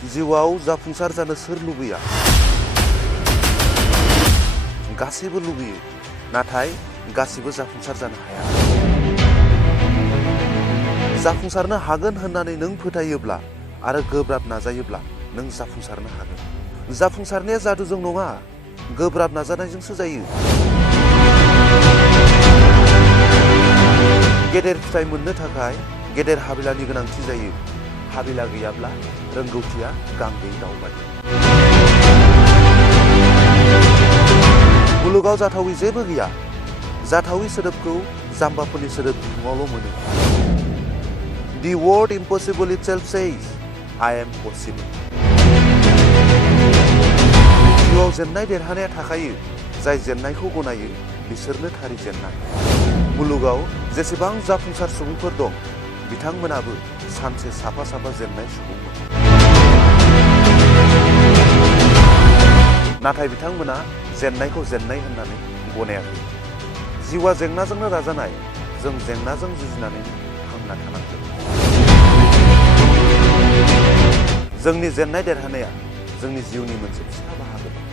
जिउआव जाफुंसार जानो सोर लुबैया? गासैबो लुबैयो, नाथाय गासैबो जाफुंसार जानो हाया। जाफुंसारनो हागोन होननानै नों फोथायोब्ला आरो गोब्राब नाजायोब्ला नों जाफुंसारनो हागोन। जाफुंसारनाया जादुजों नङा, गोब्राब नाजानायजोंसो जायो। गेदेर फिथाइ मोननो थाखाय गेदेर हाबिलानि गोनांथि जायो। हाबिला गैयाब्ला रोंगौथिया गांदै दाउ बायदि। मुलुगाव जाथावै जेबो गैया। जाथावै सोदोबखौ जाम्बाफोरनि सोदोब बिहुङावल' मोनो। The word impossible itself says, I am possible. जिउआव जेननाय देरहानाया थाखायो। जाय जेननायखौ गनायो बिसोरनो थारै जेननाय। मुलुगाव जेसेबां जाफुंसार सुबुंफोर दं, बिथांमोनाबो सानसे साफा साफा जेननाय सुबुंमोन। नाथाय बिथांमोना जेननायखौ जेननाय होननानै गनायाखै। जिउआ जेंनाजोंनो दाजानाय। जों जेंनाजों जुजिनानै थांना थानांगोन। जोंनि जेननाय देरहानाया जोंनि जिउनि मोनसे फिसा बाहागो।